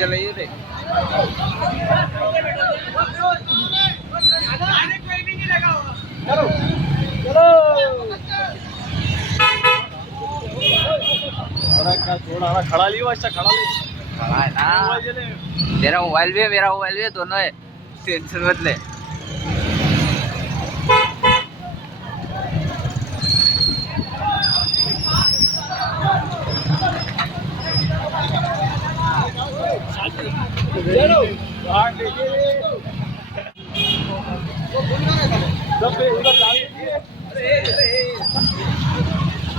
चलाइए रे। थोड़ा खड़ा लियो, अच्छा खड़ा ले। खड़ा है ना, तेरा मोबाइल भी है मेरा मोबाइल भी है, दोनों है, टेंशन मत ले।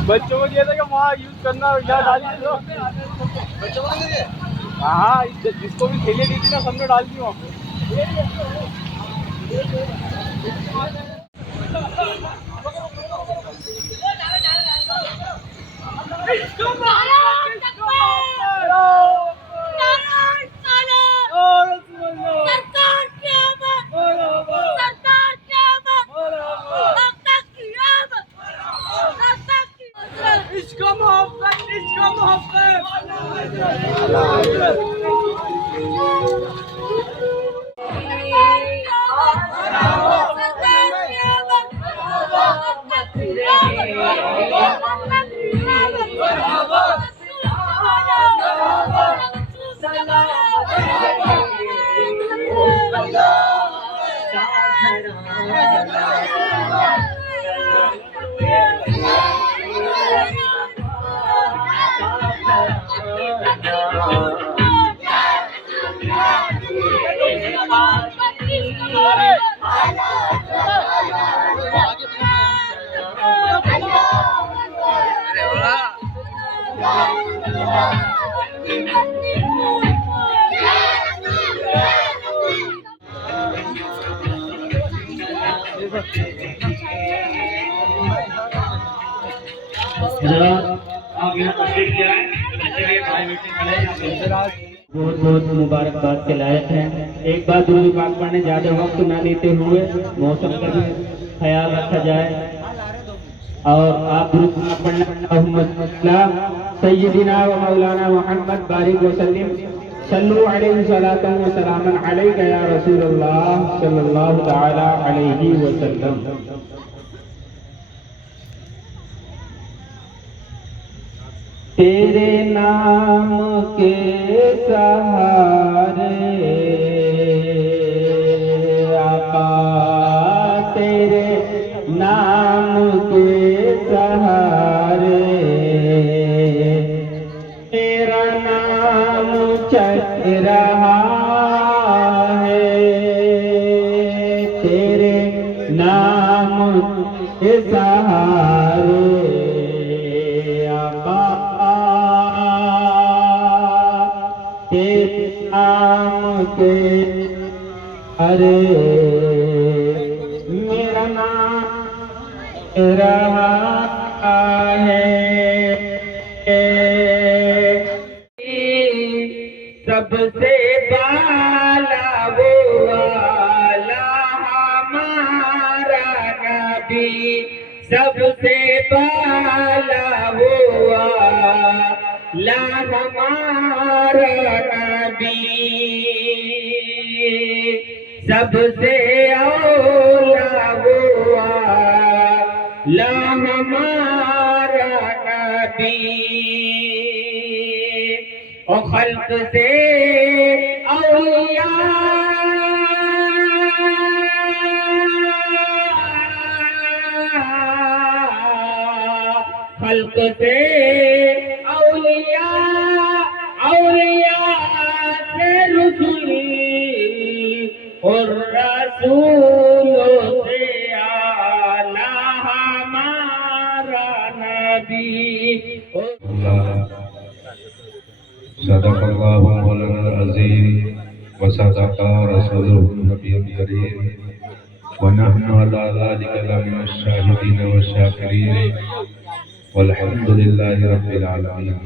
बच्चों को दिया था कि वहाँ यूज करना, यहाँ डालिए तो बच्चों को दिए। हाँ, जिसको भी खेले दी थी ना, सबने डाल दी वहाँ पे। बहुत बहुत मुबारकबाद के लायक हैं। एक बार दुरूद पाक पढ़ने ज़्यादा वक्त न लेते हुए मौसम का भी ख्याल रखा जाए और आप दुरूद पाक पढ़ना सय्यदिना व मौलाना मुहम्मद बारिक वसल्लम सल्लु अलैहि सलातन व सलामन अलैका या रसूलल्लाह सल्लल्लाहु तआला अलैहि वसल्लम। तेरे नाम के सहारे आका, तेरे नाम के सहारे तेरा नाम चल रहा है, तेरे नाम के सहारे नाम के अरे मेरा नाम रहा है। सबसे बाला वो वाला हमारा नबी, सबसे बाला वो वाला हमारा नबी, सबसे औला वो वाला हमारा नबी, और खल्क से औलिया खल्क से औलिया, औलिया से रसूल और रसूलों से आला हमारा नबी। सदक़ल्लाहु मौलाना अज़ीम व सदक़ा रसूलुहुन नबियुल करीम व नहनु अला ज़ालिका लमिनश शाहिदीन व शाकिरीन वल्हम्दुलिल्लाहि रब्बिल आलमीन।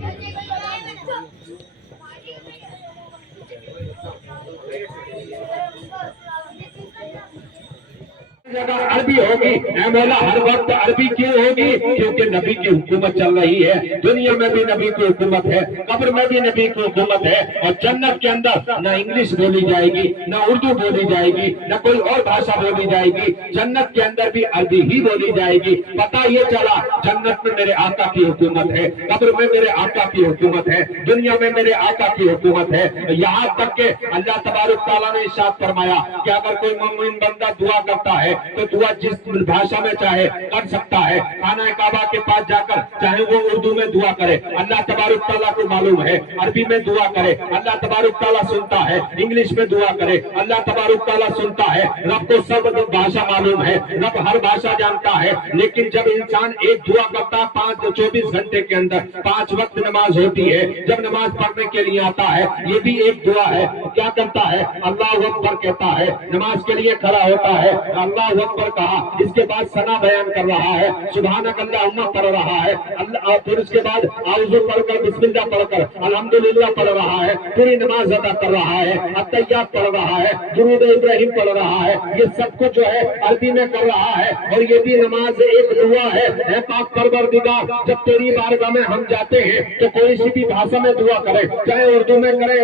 जगह अरबी होगी। ऐ मौला हर वक्त अरबी क्यों होगी? क्योंकि नबी की हुकूमत चल रही है, दुनिया में भी नबी की हुकूमत है, कब्र में भी नबी की हुकूमत है, और जन्नत के अंदर न इंग्लिश बोली जाएगी, न उर्दू बोली जाएगी, न कोई और भाषा बोली जाएगी, जन्नत के अंदर भी अरबी ही बोली जाएगी। पता ये चला जन्नत में मेरे आका की हुकूमत है, कब्र में मेरे आका की हुकूमत है, दुनिया में मेरे आका की हुकूमत है। यहाँ तक के अल्लाह तबारक तआला ने इरशाद फरमाया कि अगर कोई मोमिन बंदा दुआ करता है तो दुआ जिस भाषा में चाहे कर सकता है। खाना काबा के पास जाकर चाहे वो उर्दू में दुआ करे, अल्लाह तबारक तआला को मालूम है, अरबी में दुआ करे, अल्लाह तबारक तआला सुनता है, इंग्लिश में दुआ करे, अल्लाह तबारक तआला सुनता है। रब को सब भाषा मालूम है, रब हर भाषा जानता है। लेकिन जब इंसान एक दुआ करता है 24 घंटे के अंदर 5 वक्त नमाज होती है, जब नमाज पढ़ने के लिए आता है, ये भी एक दुआ है। क्या करता है? अल्लाह अकबर कहता है, नमाज के लिए खड़ा होता है, अल्लाह अकबर कहा, इसके बाद सना बयान कर रहा है, सुभानक अल्लाहुम्मा पढ़ रहा है, अल्लाह, फिर उसके बाद आउज़ू पढ़कर बिस्मिल्लाह पढ़कर अल्हम्दुलिल्लाह पढ़ रहा है, पूरी नमाज अदा कर रहा है, अत्तहियात पढ़ रहा है, दुरूद इब्राहिम पढ़ रहा है। ये सब कुछ जो है अरबी में कर रहा है, और ये भी नमाज एक दुआ है। ऐ पाक परवरदिगार, जब तेरी बारगाह में हम जाते हैं तो कोई सी भी भाषा में दुआ करे, चाहे उर्दू में करे,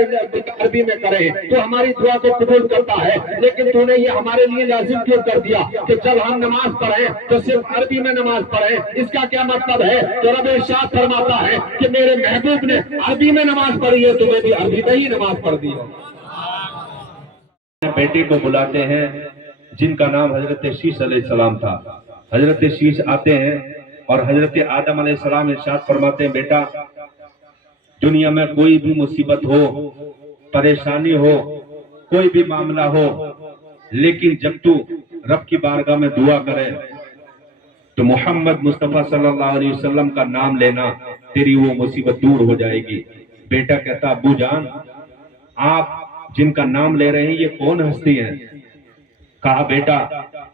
अरबी में करे, तो हमारी दुआ को कबूल करता है। लेकिन तूने ये हमारे लिए लाजिम क्यों कर दिया कि जब हम नमाज पढ़े तो सिर्फ अरबी में नमाज पढ़े? इसका क्या मतलब है? तो रब इरशाद फरमाता है कि मेरे महबूब ने अरबी में नमाज पढ़ी है, तुम्हें भी अरबी में ही नमाज पढ़ दी है। बेटे को बुलाते हैं जिनका नाम हजरत शीश अलैहिस्सलाम था। हजरत शीश आते हैं और हजरत आदम अलैहिस्सलाम इरशाद फरमाते हैं, बेटा दुनिया में कोई भी मुसीबत हो, परेशानी हो, कोई भी मामला हो, लेकिन जब तू रब की बारगाह में दुआ करे तो मोहम्मद मुस्तफा सल्लल्लाहु अलैहि वसल्लम का नाम लेना, तेरी वो मुसीबत दूर हो जाएगी। बेटा कहता, अब्बू जान आप जिनका नाम ले रहे हैं ये कौन हस्ती है? कहा, बेटा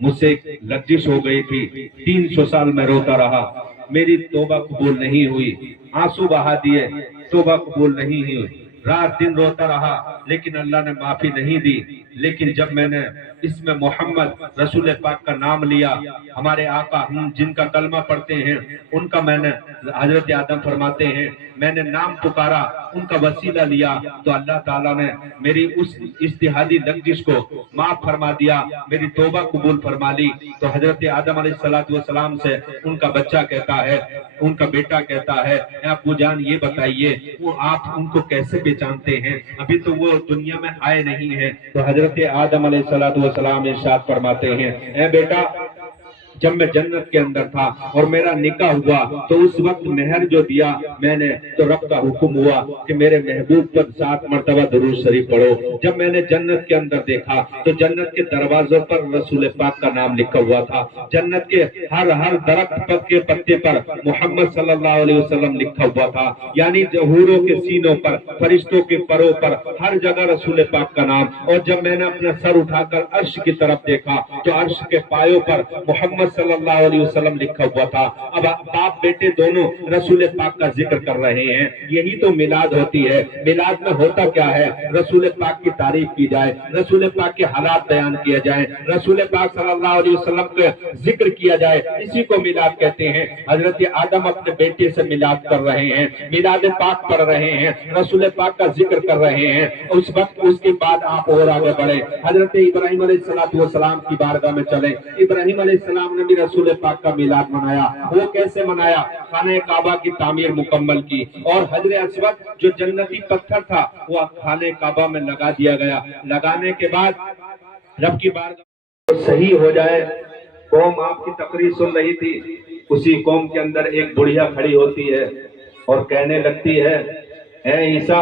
मुझसे एक लज्जिश हो गई थी, 300 साल में रोता रहा, मेरी तौबा कबूल नहीं हुई, आंसू बहा दिए, तौबा कबूल नहीं हुई, रात दिन रोता रहा, लेकिन अल्लाह ने माफी नहीं दी। लेकिन जब मैंने इसमें मोहम्मद रसूल पाक का नाम लिया, हमारे आका हम जिनका कलमा पढ़ते हैं उनका, मैंने हजरत आदम फरमाते हैं मैंने नाम पुकारा, उनका वसीला लिया, तो अल्लाह ताला ने मेरी उस इज्तिहादी लफ्ज़ को माफ फरमा दिया, मेरी तौबा कबूल फरमा ली। तो हजरत आदम अलैहिस्सलाम से उनका बच्चा कहता है, उनका बेटा कहता है, अब्बू जान ये बताइए वो आप उनको कैसे पहचानते हैं? अभी तो वो दुनिया में आए नहीं है। तो हजरत आदम अलैहिस्सलाम इरशाद फरमाते हैं, ए बेटा जब मैं जन्नत के अंदर था और मेरा निकाह हुआ तो उस वक्त मेहर जो दिया मैंने, तो रब का हुक्म हुआ कि मेरे महबूब पर 7 मरतबा दुरूद शरीफ पढ़ो। जब मैंने जन्नत के अंदर देखा तो जन्नत के दरवाजों पर रसूल पाक का नाम लिखा हुआ था, जन्नत के हर दरख्त के पत्ते पर मोहम्मद सल्लल्लाहु अलैहि वसल्लम लिखा हुआ था, यानी हूरों के सीनों पर, फरिश्तों के परों पर, हर जगह रसूल पाक का नाम। और जब मैंने अपना सर उठाकर अर्श की तरफ देखा तो अर्श के पायों पर मोहम्मद सल्लल्लाहु अलैहि वसल्लम लिखा हुआ था। अब बाप बेटे दोनों रसूल पाक का जिक्र कर रहे हैं, यही तो मिलाद होती है। मिलाद में होता क्या है? रसूल पाक की तारीफ की जाए, रसूल पाक के हालात बयान किए जाए, रसूल पाक सल्लल्लाहु अलैहि वसल्लम का जिक्र किया जाए, इसी को मिलाद कहते हैं। हजरत आदम अपने बेटे से मिलाद कर रहे हैं, मिलाद पाक पढ़ रहे हैं, रसूल पाक का जिक्र कर रहे हैं। उस वक्त उसके बाद आप और आगे बढ़े, हजरत इब्राहिम अलैहिस्सलाम की बारगाह में चले। इब्राहिम अलैहिस्सलाम ने भी रसूल पाक का मिलाद मनाया। वो कैसे मनाया? खाने काबा की तामीर मुकम्मल की, और हजर अस्वद जो जन्नती पत्थर था वो खाने काबा में लगा दिया गया। लगाने के बाद रब की बारगाह सही हो जाए। कौम आपकी तकरीर सुन रही थी, उसी कौम के अंदर एक बुढ़िया खड़ी होती है और कहने लगती है, ऐ ईसा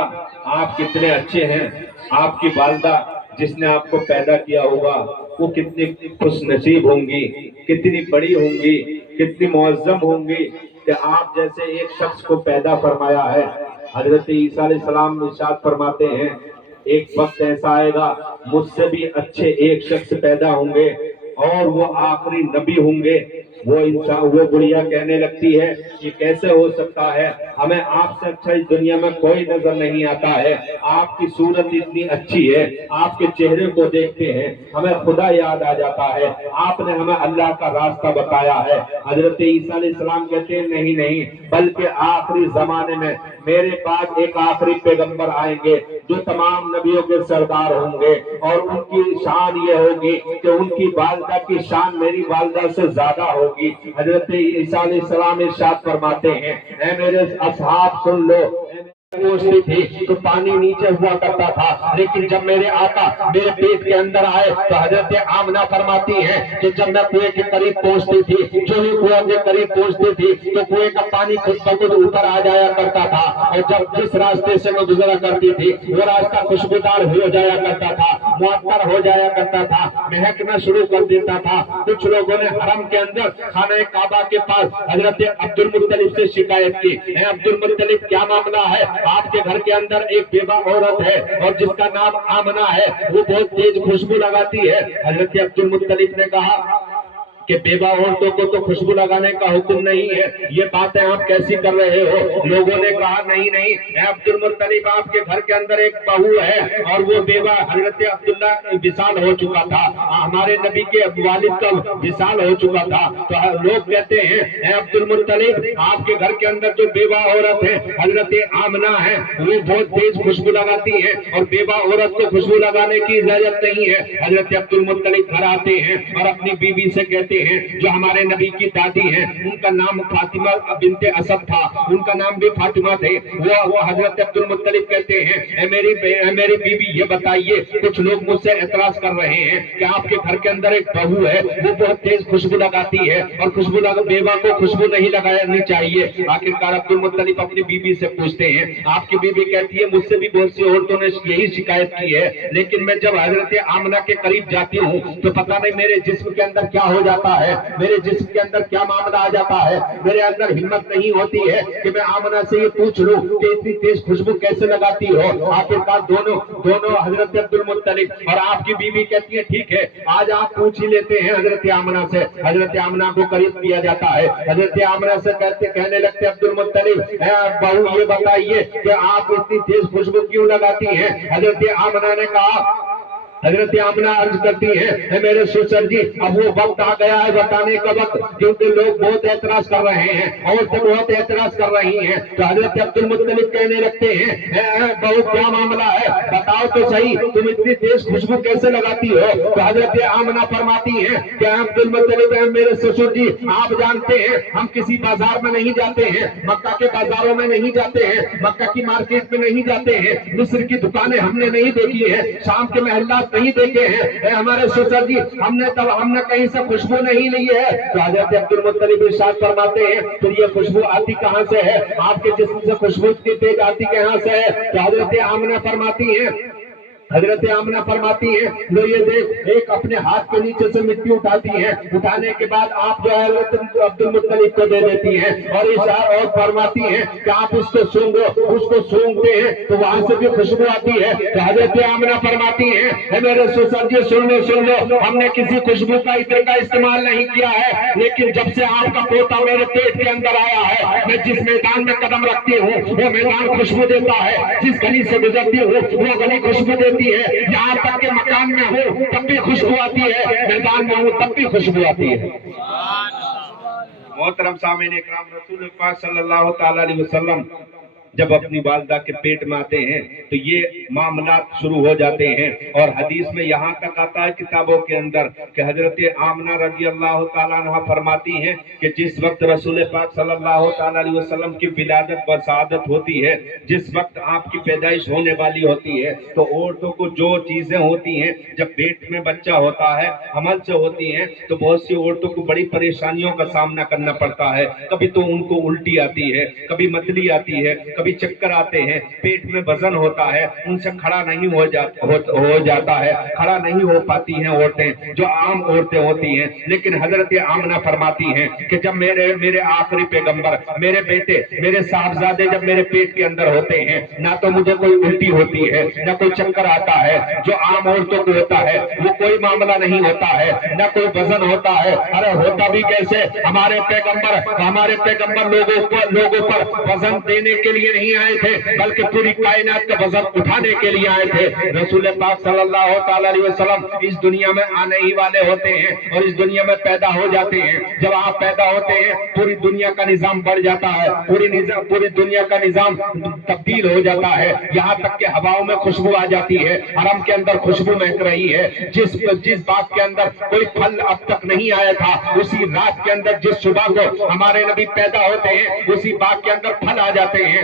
आप कितने अच्छे हैं, आपकी वालिदा जिसने आपको पैदा किया होगा वो कितनी खुश नसीब होंगी, कितनी बड़ी होंगी, कितनी मुअज़्ज़म होंगी कि आप जैसे एक शख्स को पैदा फरमाया है। हजरत ईसा अलैहिस्सलाम इरशाद फरमाते हैं, एक वक्त ऐसा आएगा मुझसे भी अच्छे एक शख्स पैदा होंगे और वो आखिरी नबी होंगे। वो इंसान, वो बुढ़िया कहने लगती है कि कैसे हो सकता है, हमें आपसे अच्छा इस दुनिया में कोई नजर नहीं आता है, आपकी सूरत इतनी अच्छी है, आपके चेहरे को देखते हैं हमें खुदा याद आ जाता है, आपने हमें अल्लाह का रास्ता बताया है। हजरत ईसा अलैहिस्सलाम कहते हैं नहीं नहीं, बल्कि आखिरी जमाने में मेरे बाद एक आखिरी पैगंबर आएंगे जो तमाम नबियों के सरदार होंगे, और उनकी शान ये होगी कि उनकी वालिदा की शान मेरी वालिदा से ज्यादा होगी। हजरत ईसा अलैहिस्सलाम इरशाद फरमाते हैं, ऐ मेरे असहाब सुन लो, पहुंचती थी तो पानी नीचे हुआ करता था, लेकिन जब मेरे आका मेरे पेट के अंदर आए तो हजरत आमना फरमाती हैं कि जब मैं कुएं के करीब पहुंचती थी, जो ही कुएं के करीब पहुंचती थी तो कुएं का पानी खुद ब खुद ऊपर आ जाया करता था, और जब जिस रास्ते से मैं गुजरा करती थी वो रास्ता खुशबूदार हो जाया करता था, मुअत्तर हो जाया करता था, महकना शुरू कर देता था। कुछ लोगों ने हरम के अंदर खाना काबा के पास हजरत अब्दुल मुत्तलिब से शिकायत की, अब्दुल मुत्तलिब क्या मामला है, आपके घर के अंदर एक बेवा औरत है और जिसका नाम आमना है, वो बहुत तेज खुशबू लगाती है। हजरत अब्दुल मुत्तलिब ने कहा कि बेवा औरतों को तो खुशबू लगाने का हुक्म नहीं है, ये बातें आप कैसी कर रहे हो। लोगों ने कहा नहीं नहीं अब्दुल मुत्तलिब, आपके घर के अंदर एक बहू है और वो बेवा हजरत अब्दुल्ला विशाल हो चुका था, हमारे नबी के वालिद का विशाल हो चुका था। तो लोग कहते हैं अब्दुल मुत्तलिब, आपके घर के अंदर जो बेवा औरत है हजरत आमना है, वो बहुत तेज खुशबू लगाती है और बेवा औरत को खुशबू लगाने की इजाजत नहीं है। हजरत अब्दुल मुत्तलिब घर आते हैं और अपनी बीवी से कहते हैं, जो हमारे नबी की दादी है, उनका नाम फातिमा बिनते असद था, उनका नाम भी फातिमा थे, वो हजरत अब्दुल मुत्तलिब कहते हैं, मेरी बीवी ये बताइए, कुछ लोग मुझसे एतराज कर रहे हैं कि आपके घर के अंदर एक बहू है, वो बहुत तेज खुशबू लगाती है और खुशबू लगा बेवा को खुशबू नहीं लगानी चाहिए। आखिरकार अब्दुल मुत्तलिब अपनी बीवी से पूछते हैं, आपकी बीवी कहती है, मुझसे भी बहुत सी औरतों ने यही शिकायत की है, लेकिन मैं जब हजरत आमना के करीब जाती हूँ तो पता नहीं मेरे जिस्म के अंदर क्या हो जाता है, मेरे जिस्म के अंदर क्या मामला आ जाता है, मेरे अंदर हिम्मत नहीं होती है कि मैं आमना से ये पूछ लूं कि इतनी तेज खुशबू कैसे लगाती हो। आखिरकार दोनों हजरत अब्दुल मुत्तलिब और आपकी बीवी कहती है, ठीक है आज आप पूछ ही लेते हैं हजरत आमना से। हजरत आमना को करीब किया जाता है, हजरत आमना से कहने लगते अब्दुल मुत्तलिब, बहू ये बताइए कि आप इतनी तेज खुशबू क्यों लगाती हैं। हजरत आमना ने कहा, हजरत आमना अर्ज करती है, मेरे ससुर जी अब वो वक्त आ गया है बताने का वक्त, क्योंकि लोग बहुत एतराज कर रहे हैं, औरतें बहुत एतराज कर रही हैं। तो हजरत अब्दुल मुत्तलिब कहने लगते हैं, बहू क्या मामला है, बताओ तो सही, तुम इतनी तेज खुशबू कैसे लगाती हो। तो हजरत आमना फरमाती है कि अब्दुल मुत्तलिब, मेरे ससुर जी आप जानते हैं हम किसी बाजार में नहीं जाते हैं, मक्का के बाजारों में नहीं जाते हैं, मक्का की मार्केट में नहीं जाते हैं, मिस्र की दुकानें हमने नहीं देखी है, शाम के महल्ला नहीं देखे हैं, हमारे ससुर जी हमने कहीं से खुशबू नहीं ली है। तो हजरत अब्दुल मुत्तलिब इरशाद फरमाते हैं, फिर ये खुशबू आती कहां से है, आपके जिस्म से खुशबू इतनी तेज आती कहां से है। तो हजरत आमना फरमाती है, हजरत आमना फरमाती है, लो ये देख, एक अपने हाथ के नीचे से मिट्टी उठाती है, उठाने के बाद आप जो है अब्दुल मुत्तलिब को दे देती हैं और इशारा और फरमाती हैं कि आप इसको सूंघो, उसको सूंघते हैं तो वहां से भी खुशबू आती है। तो हजरत आमना फरमाती है, मेरे ससुर जी सुन लो, हमने किसी खुशबू का इत्र का इस्तेमाल नहीं किया है, लेकिन जब से आपका पोता मेरे पेट के अंदर आया है, मैं जिस मैदान में कदम रखती हूँ वो मैदान खुशबू देता है, जिस गली से गुजरती हूँ वो गली खुशबू देती है, यहाँ तक के मकान में हूँ तब भी खुशबू आती है, मैदान में हूँ तब भी खुशबू आती है। मोहतरम सामीन इकराम, रसूल पाक सल्लल्लाहु तआला अलैहि वसल्लम जब अपनी वालिदा के पेट में आते हैं तो ये मामलात शुरू हो जाते हैं, और हदीस में यहाँ तक आता है किताबों के अंदर कि हजरत आमना रजी अल्लाह ताला अन्हा फरमाती हैं कि जिस वक्त रसूल पाक सल्लल्लाहु ताला अलैहि वसल्लम की विलादत व शहादत होती है, जिस वक्त आपकी पैदाइश होने वाली होती है, तो औरतों को जो चीजें होती हैं, जब पेट में बच्चा होता है हमल से होती हैं, तो बहुत सी औरतों को बड़ी परेशानियों का सामना करना पड़ता है। कभी तो उनको उल्टी आती है, कभी मतली आती है, کبھی چکر آتے ہیں، پیٹ میں وزن ہوتا ہے، ان سے کھڑا نہیں ہو جاتا ہے، کھڑا نہیں ہو پاتی ہیں عورتیں جو عام عورتیں ہوتی ہیں. لیکن حضرت آمنہ فرماتی ہیں کہ جب میرے آخری پیغمبر، میرے بیٹے، میرے صاحبزادے جب میرے پیٹ کے اندر ہوتے ہیں، نہ تو مجھے کوئی الٹی ہوتی ہے، نہ کوئی چکر آتا ہے جو عام عورتوں کو ہوتا ہے، وہ کوئی معاملہ نہیں ہوتا ہے، نہ کوئی وزن ہوتا ہے. ارے ہوتا بھی کیسے؟ ہمارے پیغمبر لوگوں پر وزن دینے کے لیے نہیں آئے تھے، بلکہ پوری کائنات کا وزن اٹھانے کے لیے آئے تھے. رسول پاک صلی اللہ تعالی علیہ وسلم اس دنیا میں آنے ہی والے ہوتے ہیں اور اس دنیا میں پیدا ہو جاتے ہیں. جب آپ پیدا ہوتے ہیں پوری دنیا کا نظام بڑھ جاتا ہے، پوری دنیا کا نظام تبدیل ہو جاتا ہے، یہاں تک کہ ہواؤں میں خوشبو آ جاتی ہے، حرم کے اندر خوشبو مہک رہی ہے. جس باغ کے اندر کوئی پھل اب تک نہیں آیا تھا، اسی رات کے اندر جس صبح کو ہمارے نبی پیدا ہوتے ہیں، اسی باغ کے اندر پھل آ جاتے ہیں.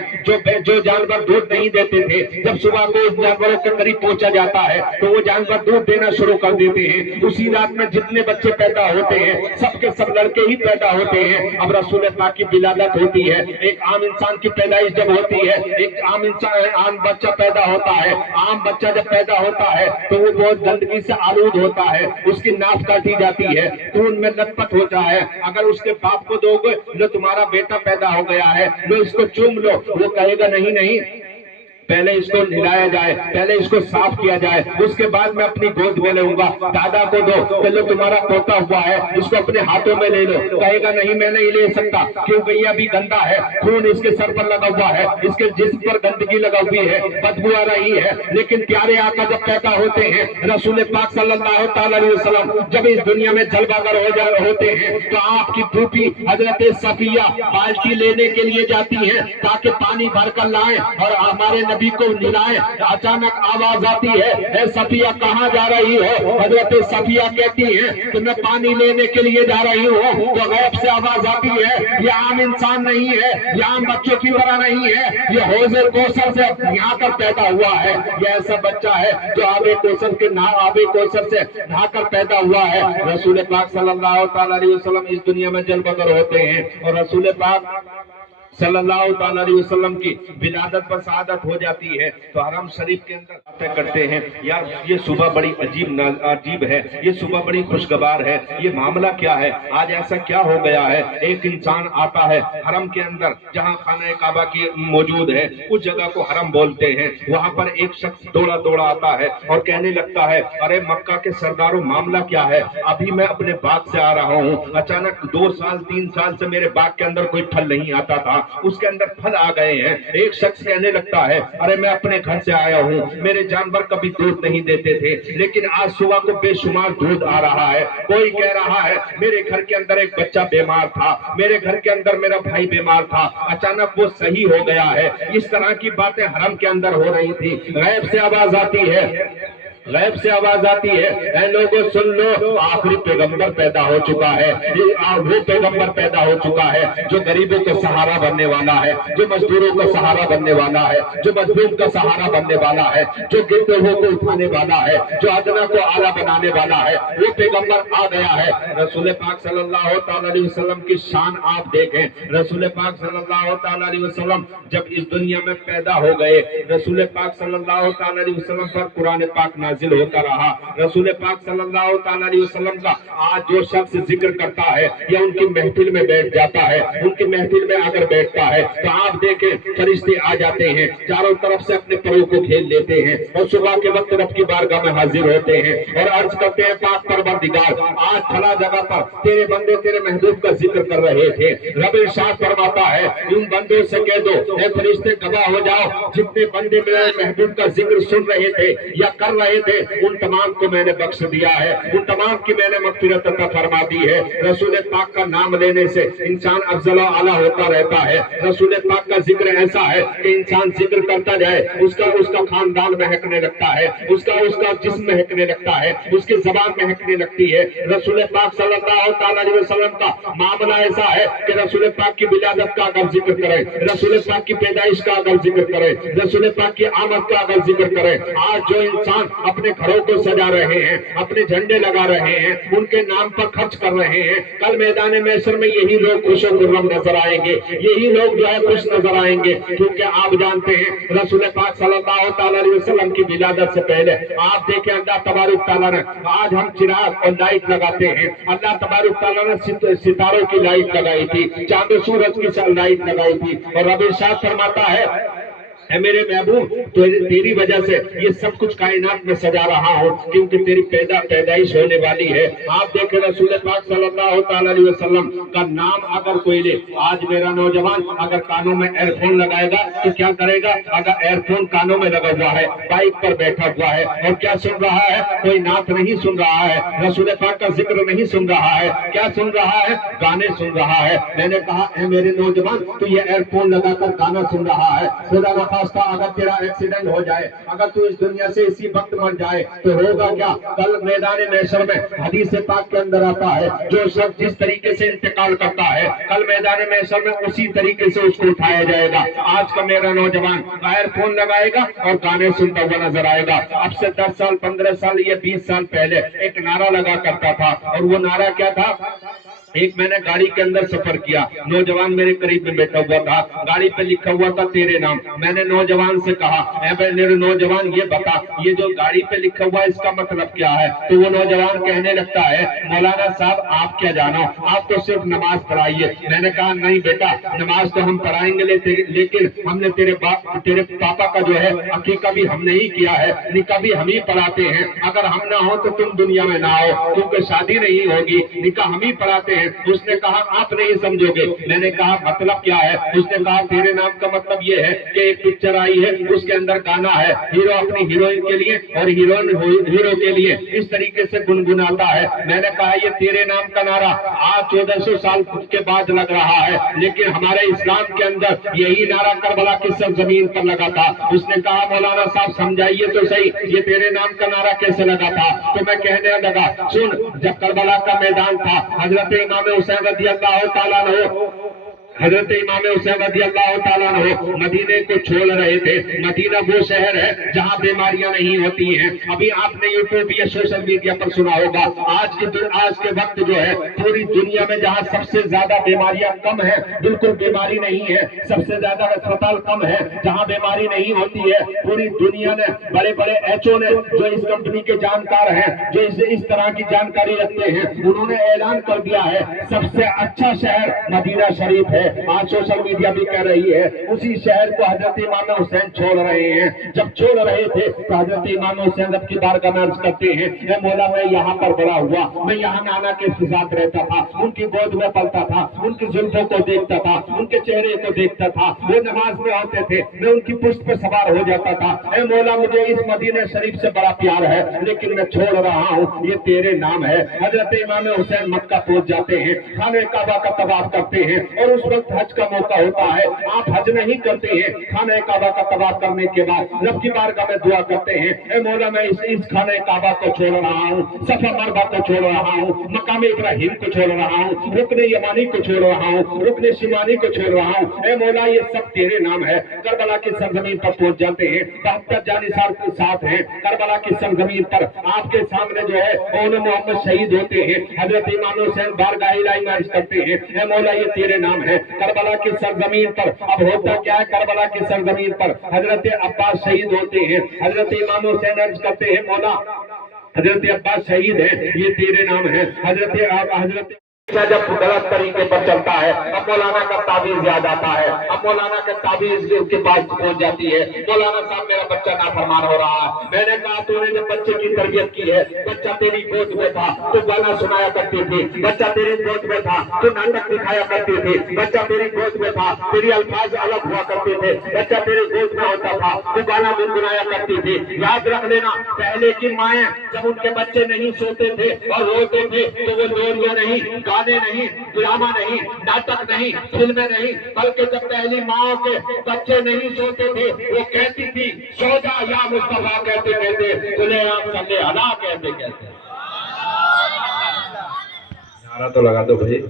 جو جانور دودھ نہیں دیتے تھے، جب صبح کو اس جانوروں کے قریب پہنچا جاتا ہے تو وہ جانور دودھ دینا شروع کر دیتے ہیں. اسی رات میں جتنے بچے پیدا ہوتے ہیں سب کے سب لڑکے ہی پیدا ہوتے ہیں. اب رسول پاک کی ولادت ہوتی ہے. ایک عام انسان کی پیدائش جب ہوتی ہے، ایک عام بچہ پیدا ہوتا ہے. عام بچہ جب پیدا ہوتا ہے تو وہ بہت گندگی سے آلود ہوتا ہے، اس کی ناف کاٹی جاتی ہے، خون میں لت پت ہوتا ہے. اگر اس کے باپ کو دو گے جو تمہارا بیٹا پیدا ہو گیا ہے، لو اس کو چوم لو، وہ کہے گا نہیں، پہلے اس کو نہلایا جائے، پہلے اس کو صاف کیا جائے، اس کے بعد میں اپنی گود میں لوں گا. دادا کو دو کہ لو تمہارا پوتا ہوا ہے، اس کو اپنے ہاتھوں میں لے لو، کہے گا نہیں میں نہیں لے سکتا، کیونکہ یہ ابھی گندا ہے، خون اس کے سر پر لگا ہوا ہے، اس کے جسم پر گندگی لگا ہوئی ہے، بدبو آ رہی ہے. لیکن پیارے آقا جب پیدا ہوتے ہیں، رسول پاک صلی اللہ تعالی علیہ وسلم جب اس دنیا میں جلوہ گر ہوتے ہیں تو آپ کی پھوپھی حضرت صفیہ بالٹی لینے کے لیے جاتی ہیں تاکہ پانی بھر کر لائیں اور ہمارے نبی کو نلائیں. اچانک آواز آتی ہے، اے صفیہ کہاں جا رہی ہو؟ حضرت صفیہ کہتی ہیں کہ میں پانی لینے کے لیے جا رہی ہوں. تو غیب سے آواز آتی ہے، یہ عام انسان نہیں ہے، یہ عام بچوں کی طرح نہیں ہے، یہ حوض کوثر سے یہاں کر پیدا ہوا ہے. یہ ایسا بچہ ہے جو آب کوثر سے نہا کر پیدا ہوا ہے. رسول پاک صلی اللہ تعالی علیہ وسلم اس دنیا میں جلوہ گر ہوتے ہیں اور رسول پاک صلی اللہ تعالی علیہ وسلم کی ولادت پر سعادت ہو جاتی ہے تو حرم شریف کے اندر باتیں کرتے ہیں، یار یہ صبح بڑی عجیب ہے، یہ صبح بڑی خوشگوار ہے، یہ معاملہ کیا ہے؟ آج ایسا کیا ہو گیا ہے؟ ایک انسان آتا ہے حرم کے اندر جہاں خانہ کعبہ کی موجود ہے، اس جگہ کو حرم بولتے ہیں. وہاں پر ایک شخص دوڑا آتا ہے اور کہنے لگتا ہے، ارے مکہ کے سرداروں معاملہ کیا ہے؟ ابھی میں اپنے باغ سے آ رہا ہوں، اچانک 2 سال 3 سال سے میرے باغ کے اندر کوئی پھل نہیں آتا تھا، اس کے اندر پھل آ گئے ہیں. ایک شخص کہنے لگتا ہے، ارے میں اپنے گھر سے آیا ہوں، میرے جانور کبھی دودھ نہیں دیتے تھے، لیکن آج صبح کو بے شمار دودھ آ رہا ہے. کوئی کہہ رہا ہے میرے گھر کے اندر ایک بچہ بیمار تھا، میرے گھر کے اندر میرا بھائی بیمار تھا، اچانک وہ صحیح ہو گیا ہے. اس طرح کی باتیں حرم کے اندر ہو رہی تھی. غیب سے آواز آتی ہے، اے لوگوں سن لو، آخری پیغمبر پیدا ہو چکا ہے. وہ پیغمبر پیدا ہو چکا ہے جو غریبوں کا سہارا بننے والا ہے، جو مزدوروں کا سہارا بننے والا ہے، جو مظلوم کا سہارا بننے والا ہے، جو گرتے ہوئے کو اٹھانے والا ہے، جو ادنا کو اعلیٰ بنانے والا ہے. وہ پیغمبر آ گیا ہے. رسول پاک صلی اللہ تعالی علیہ وسلم کی شان آپ دیکھیں. رسول پاک صلی اللہ تعالی علیہ وسلم جب اس دنیا میں پیدا ہو گئے، رسول پاک صلی اللہ تعالی علیہ وسلم پر قرآن پاک نازل ہوتا رہا. رسول پاک صلی اللہ تعالی علیہ وسلم کا آج جو شخص ذکر کرتا ہے یا ان کی محفل میں بیٹھ جاتا ہے، ان کی محفل میں اگر بیٹھتا ہے تو آپ دیکھیں فرشتے آ جاتے ہیں، چاروں طرف سے اپنے پروں کو کھیل لیتے ہیں اور صبح کے وقت رب کی بارگاہ میں حاضر ہوتے ہیں اور عرض کرتے ہیں، پاک پروردگار آج فلاں جگہ پر تیرے بندے تیرے محبوب کا ذکر کر رہے تھے. رب ارشاد فرماتا ہے، ان بندوں سے کہہ دو، اے فرشتے گواہ ہو جاؤ، جتنے بندے میرے محبوب کا ذکر سن رہے تھے یا کر رہے تھے ان تمام کو میں نے بخش دیا ہے، ان تمام کی میں نے مغفرت عطا فرما دی ہے. رسول پاک کا نام لینے سے انسان افضل و اعلیٰ ہوتا رہتا ہے. رسول پاک کا ذکر ایسا ہے کہ انسان ذکر کرتا جائے، اس کا خاندان مہکنے لگتا ہے، اس کا جسم مہکنے لگتا ہے، اس کی زبان مہکنے لگتی ہے. رسول پاک صلی اللہ تعالی علیہ وسلم کا معاملہ ایسا ہے کہ رسول پاک کی ولادت کا اگر ذکر کرے، رسول پاک کی پیدائش کا اگر ذکر کرے، رسول پاک کی آمد کا اگر ذکر کرے، آج جو انسان अपने घरों को सजा रहे हैं, अपने झंडे लगा रहे हैं, उनके नाम पर खर्च कर रहे हैं। कल मैदान महशर में यही लोग खुशो खुर्रम नजर आएंगे, यही लोग जो है खुश नजर आएंगे, क्योंकि आप जानते हैं रसूल पाक सल्लल्लाहु तआला अलैहि वसल्लम की विलादत से पहले आप देखें अल्लाह तबारक तआला ने, आज हम चिराग और लाइट लगाते हैं, अल्लाह तबारक तआला ने सितारों की लाइट लगाई थी, चांद सूरज की लाइट लगाई थी। और रब इरशाद फरमाता है ऐ मेरे महबूब, तेरी वजह से ये सब कुछ कायनात में सजा रहा हूँ, क्योंकि तेरी पैदाइश होने वाली है। आप देखें रसूल पाक सल्लल्लाहु तआला अलैहि वसल्लम का नाम अगर कोई ले, आज मेरा नौजवान अगर कानों में एयरफोन लगाएगा तो क्या करेगा? अगर एयरफोन कानों में लगा हुआ है, बाइक पर बैठा हुआ है और क्या सुन रहा है? कोई नात नहीं सुन रहा है, रसूल पाक का जिक्र नहीं सुन रहा है, क्या सुन रहा है? गाने सुन रहा है। मैंने कहा ऐ मेरे नौजवान, तो ये एयरफोन लगाकर गाना सुन रहा है, खुदा न खास्ता अगर तेरा एक्सीडेंट हो जाए, अगर तू इस दुनिया से इसी वक्त मर जाए तो होगा क्या? कल मैदान महशर में हदीस पाक के अंदर आता है, जो शख्स जिस तरीके से इंतकाल करता है, कल मैदान महशर में उसी तरीके से उसको उठाया जाएगा। आज का मेरा नौजवान एयरफोन लगाएगा और गाने सुनता हुआ नजर आएगा। अब से 10 साल 15 साल या 20 साल पहले एक नारा लगा करता था, और वो नारा क्या था? एक मैंने गाड़ी के अंदर सफर किया, नौजवान मेरे करीब में बैठा हुआ था, गाड़ी पे लिखा हुआ था तेरे नाम। मैंने नौजवान से कहा ऐ मेरे नौजवान ये बता, ये जो गाड़ी पे लिखा हुआ है इसका मतलब क्या है? तो वो नौजवान कहने लगता है मौलाना साहब आप क्या जानो, आप तो सिर्फ नमाज पढ़ाइए। मैंने कहा नहीं बेटा, नमाज तो हम पढ़ाएंगे लेकिन हमने तेरे पापा का जो है अकीका भी हमने ही किया है, निकाह भी हम ही पढ़ाते हैं। अगर हम ना हो तो तुम दुनिया में ना आओ, क्योंकि शादी नहीं होगी, निकाह हम ही पढ़ाते हैं। उसने कहा आप नहीं समझोगे। मैंने कहा मतलब क्या है? उसने कहा तेरे नाम का मतलब ये है कि एक पिक्चर आई है, उसके अंदर गाना है, हीरो अपनी हीरोइन के लिए और हीरोइन हीरो के लिए इस तरीके से गुनगुनाता है। मैंने कहा ये तेरे नाम का नारा आज 1400 साल के बाद लग रहा है, लेकिन हमारे इस्लाम के अंदर यही नारा करबला की सरजमीन पर लगा था। उसने कहा मौलाना साहब समझाइए तो सही, ये तेरे नाम का नारा कैसे लगा था? तो मैं कहने लगा सुन, जब करबला का मैदान था, हजरत इमाम हुसैन रज़ियल्लाहु ताला अन्हु हजरत इमाम हुसैन रज़ियल्लाहु ताला अन्हु मदीने को छोड़ रहे थे। मदीना वो शहर है जहाँ बीमारियां नहीं होती हैं। अभी आपने यूट्यूब या सोशल मीडिया पर सुना होगा, आज के वक्त जो है पूरी दुनिया में जहाँ सबसे ज्यादा बीमारियां कम है, बिल्कुल बीमारी नहीं है, सबसे ज्यादा अस्पताल कम है, जहाँ बीमारी नहीं होती है, पूरी दुनिया ने बड़े बड़े एचओ ने जो इस कंपनी के जानकार हैं, जो इस तरह की जानकारी रखते हैं, उन्होंने ऐलान कर दिया है सबसे अच्छा शहर मदीना शरीफ है। आज सोशल मीडिया भी कह रही है उसी शहर को हजरत इमाम हुसैन छोड़ रहे हैं। जब छोड़ रहे थे तो हजरत इमाम हुसैन रब की बारगाह में अर्ज करते हैं ऐ मौला मैं यहाँ पर बड़ा हुआ, मैं यहाँ नाना के साथ रहता था, उनकी गोद में पलता था, उनकी जुल्फों को देखता था, उनके चेहरे को देखता था, वो नमाज में होते थे, मैं उनकी पुष्ट पर सवार हो जाता था। ऐ मौला मुझे इस मदीना शरीफ से बड़ा प्यार है, लेकिन मैं छोड़ रहा हूँ, ये तेरे नाम है। हजरत इमाम हुसैन मक्का पहुंच जाते हैं, खाने काबा का तवाफ करते हैं, और उस वक्त हज का मौका होता है। आप हज नहीं करते हैं, खाने काबा का तवाफ करने के बाद रब की बारगाह में दुआ करते हैं ऐ मौला मैं इस खाने काबा को छोड़ रहा हूँ, सफा मरवा को छोड़ रहा हूँ, मकाम इब्राहिम को छोड़ रहा हूँ, रुकने यमानी को छोड़ रहा हूँ, रुकने शिमानी को छोड़ रहा हूँ। ऐ मौला ये सब तेरे नाम है। करबला की सरजमीन पर पहुंच जाते हैं, 72 जानिसार के साथ हैं। करबला की सरजमीन पर आपके सामने जो है कौन मोहम्मद शहीद होते हैं। हजरत इमाम हुसैन बारगाह इलाही में अर्ज करते हैं ऐ मौला ये तेरे नाम है। करबला की सरजमीन पर अब होता क्या है? करबला की सरजमीन पर हजरत अब्बास शहीद होते हैं। हजरत इमाम हुसैन अर्ज करते हैं मौला हजरत अब्बास शहीद है, ये तेरे नाम है। हजरत जब गलत तरीके पर चलता है अब मौलाना का ताबीज याद आता है, अब मौलाना का ताबीज के पास पहुंच जाती है, मौलाना साहब मेरा बच्चा नाफरमान हो रहा है। मैंने कहा तूने जब बच्चे की तरबियत की है, बच्चा तेरी गोद में था तो गाना सुनाया करती थी, बच्चा तेरी गोद में था तो नाटक दिखाया करती थी, बच्चा तेरी गोद में था तेरी अल्फाज अलग हुआ करते थे, बच्चा तेरी गोद में होता था तो गाना गुनगुनाया करती थी। याद रख लेना, पहले की माएँ जब उनके बच्चे नहीं सोते थे और रोते थे तो वो लोरियां नहीं, गाने नहीं, ड्रामा नहीं, नाटक नहीं, फिल्में नहीं, बल्कि जब पहली माँ के बच्चे नहीं सोते थे वो कहती थी सो जा या मुस्तफा कहते कहते खुले आप सल्ले अला कहते कहते। नारा तो लगा दो भाई।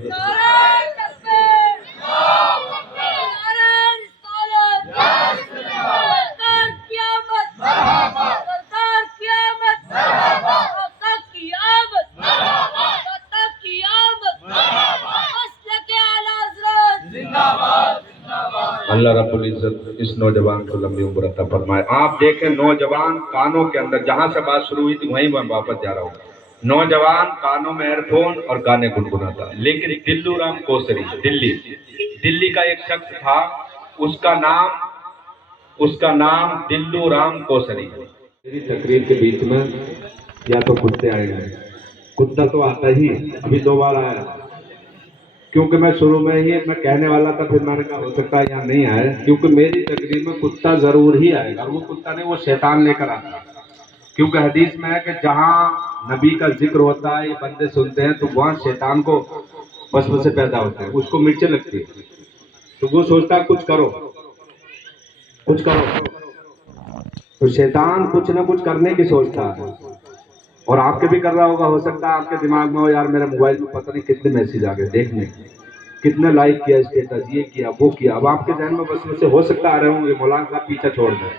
अल्लाह रब्बुल इज्जत इस नौजवान को लंबी उम्र अता फरमाए। आप देखें नौजवान कानों के अंदर, जहां से बात शुरू हुई थी वहीं मैं वापस जा रहा हूँ, नौजवान कानों में एयरफोन और गाने गुनगुनाता है। लेकिन दिल्लू राम कोसरी, दिल्ली का एक शख्स था, उसका नाम दिल्लू राम कोसरी। मेरी तकरीर के बीच में या तो कुत्ते आएंगे, कुत्ता तो आता ही, अभी 2 बार आया, क्योंकि मैं शुरू में ही मैं कहने वाला था, फिर मैंने कहा हो सकता है यहाँ नहीं आए, क्योंकि मेरी तकरीर में कुत्ता जरूर ही आएगा। और वो कुत्ता नहीं, वो शैतान लेकर आता है, क्योंकि हदीस में है कि जहाँ नबी का जिक्र होता है, ये बंदे सुनते हैं, तो वहाँ शैतान को वसवसे पैदा होते हैं, उसको मिर्चें लगती है, तो वो सोचता है कुछ करो। तो शैतान कुछ ना कुछ करने की सोचता है, और आपके भी कर रहा होगा। हो सकता है आपके दिमाग में हो, यार मेरे मोबाइल में पता नहीं कितने मैसेज आ गए, देखने कितने लाइक किया स्टेटस, ये किया वो किया। अब आपके ध्यान में बस में से हो सकता आ रहे होंगे मौलाना साहब पीछे छोड़ दें,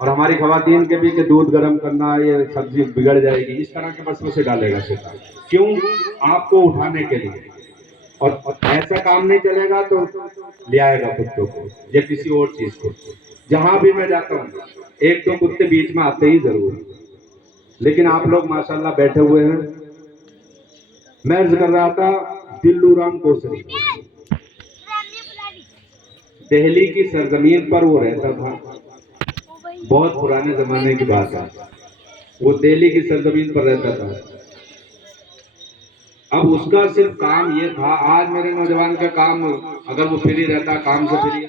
और हमारी खवातीन के भी कि दूध गर्म करना, ये सब्जी बिगड़ जाएगी, इस तरह के बस में से डालेगा शैतान। क्यों? आपको उठाने के लिए। और ऐसा काम नहीं चलेगा तो ले आएगा कुत्तों को या किसी और चीज को। जहां भी मैं जाता हूँ 1-2 कुत्ते बीच में आते ही जरूर। लेकिन आप लोग माशाल्लाह बैठे हुए हैं। मैं अर्ज कर रहा था, दिल्लू राम कोसरी दिल्ली की सरजमीन पर वो रहता था, बहुत पुराने जमाने की बात है, वो दिल्ली की सरजमीन पर रहता था। अब उसका सिर्फ काम ये था, आज मेरे नौजवान का काम, अगर वो फ्री रहता काम से फ्री